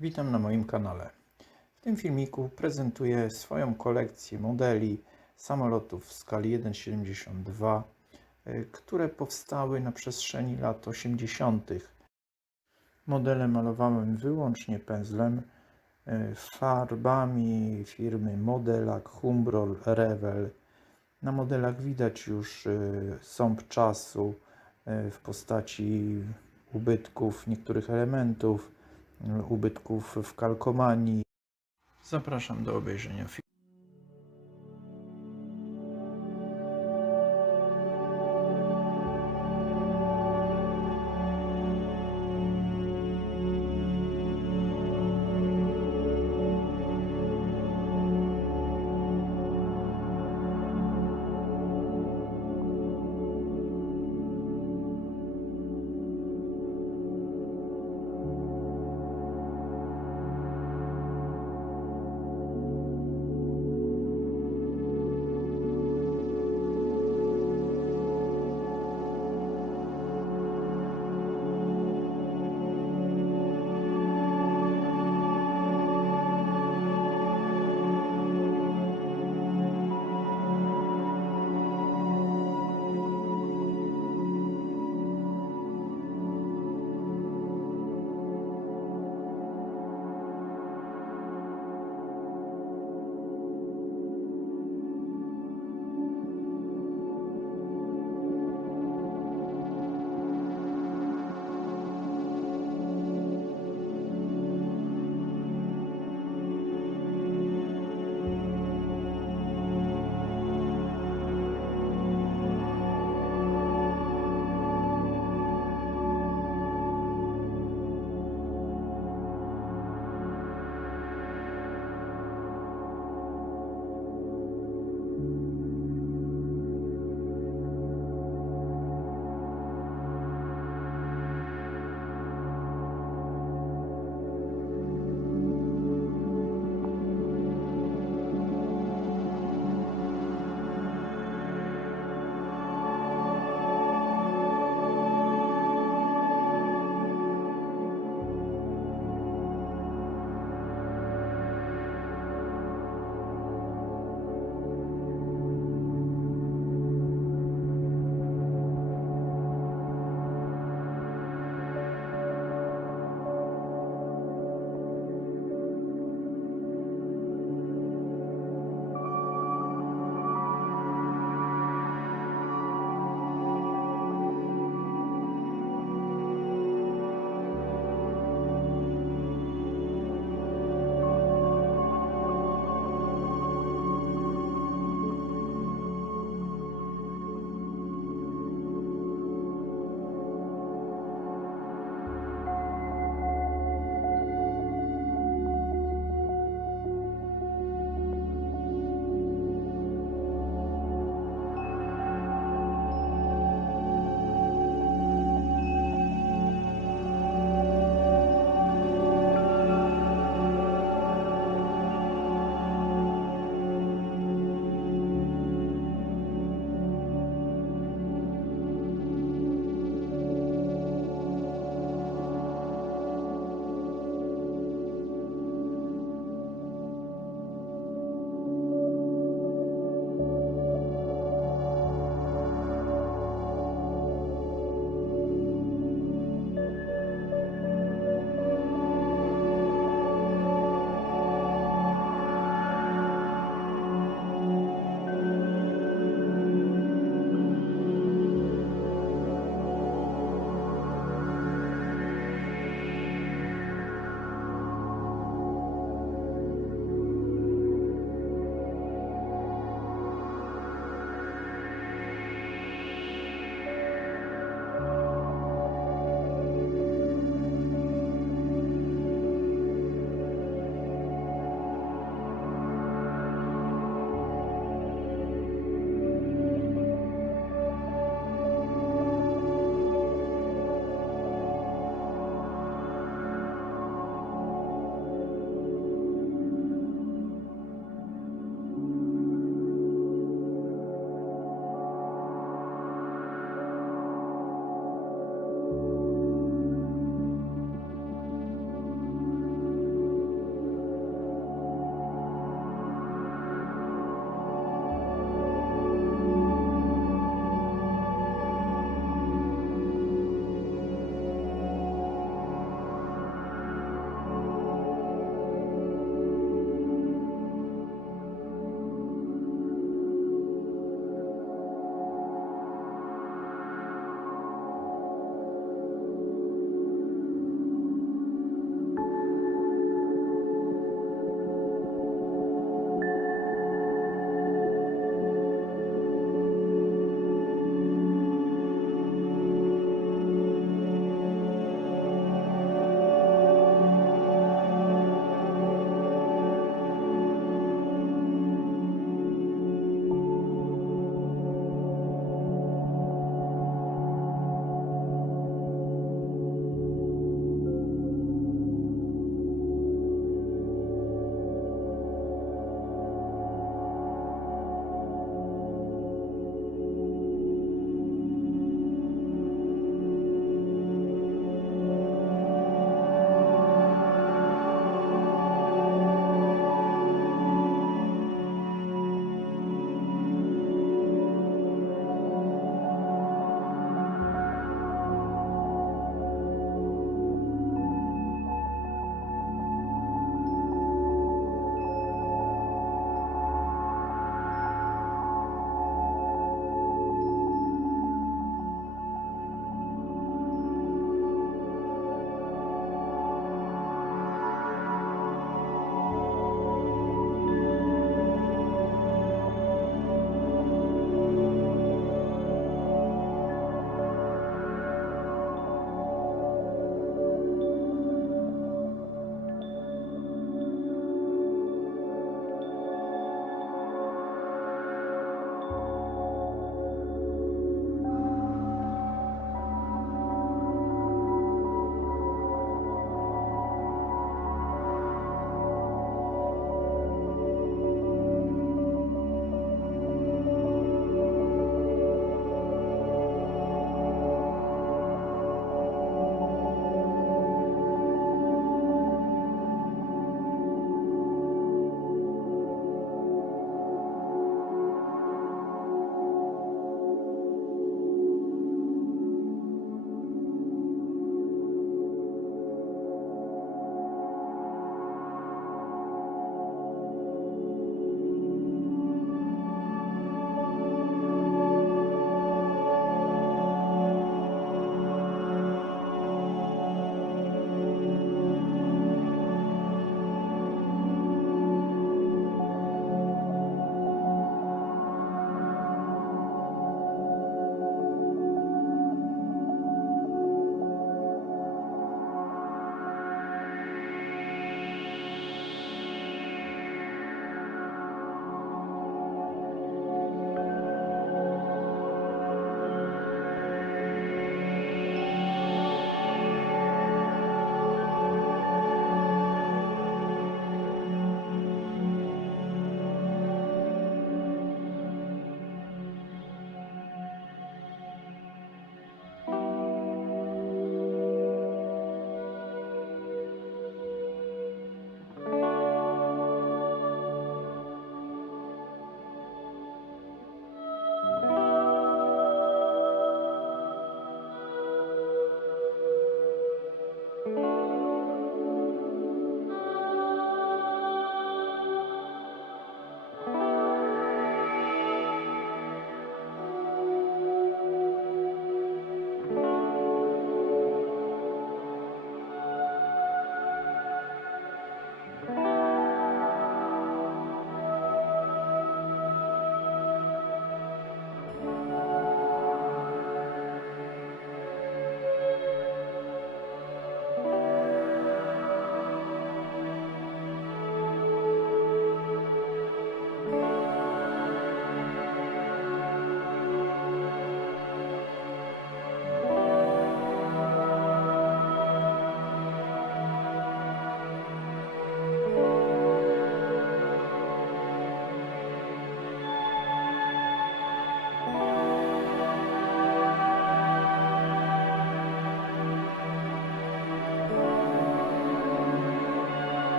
Witam na moim kanale. W tym filmiku prezentuję swoją kolekcję modeli samolotów w skali 1,72, y, które powstały na przestrzeni lat 80. Modele malowałem wyłącznie pędzlem, y, farbami firmy Modelak, Humbrol, Rewel. Na modelach widać już y, sąb czasu w postaci ubytków niektórych elementów, ubytków w kalkomanii. Zapraszam do obejrzenia filmu.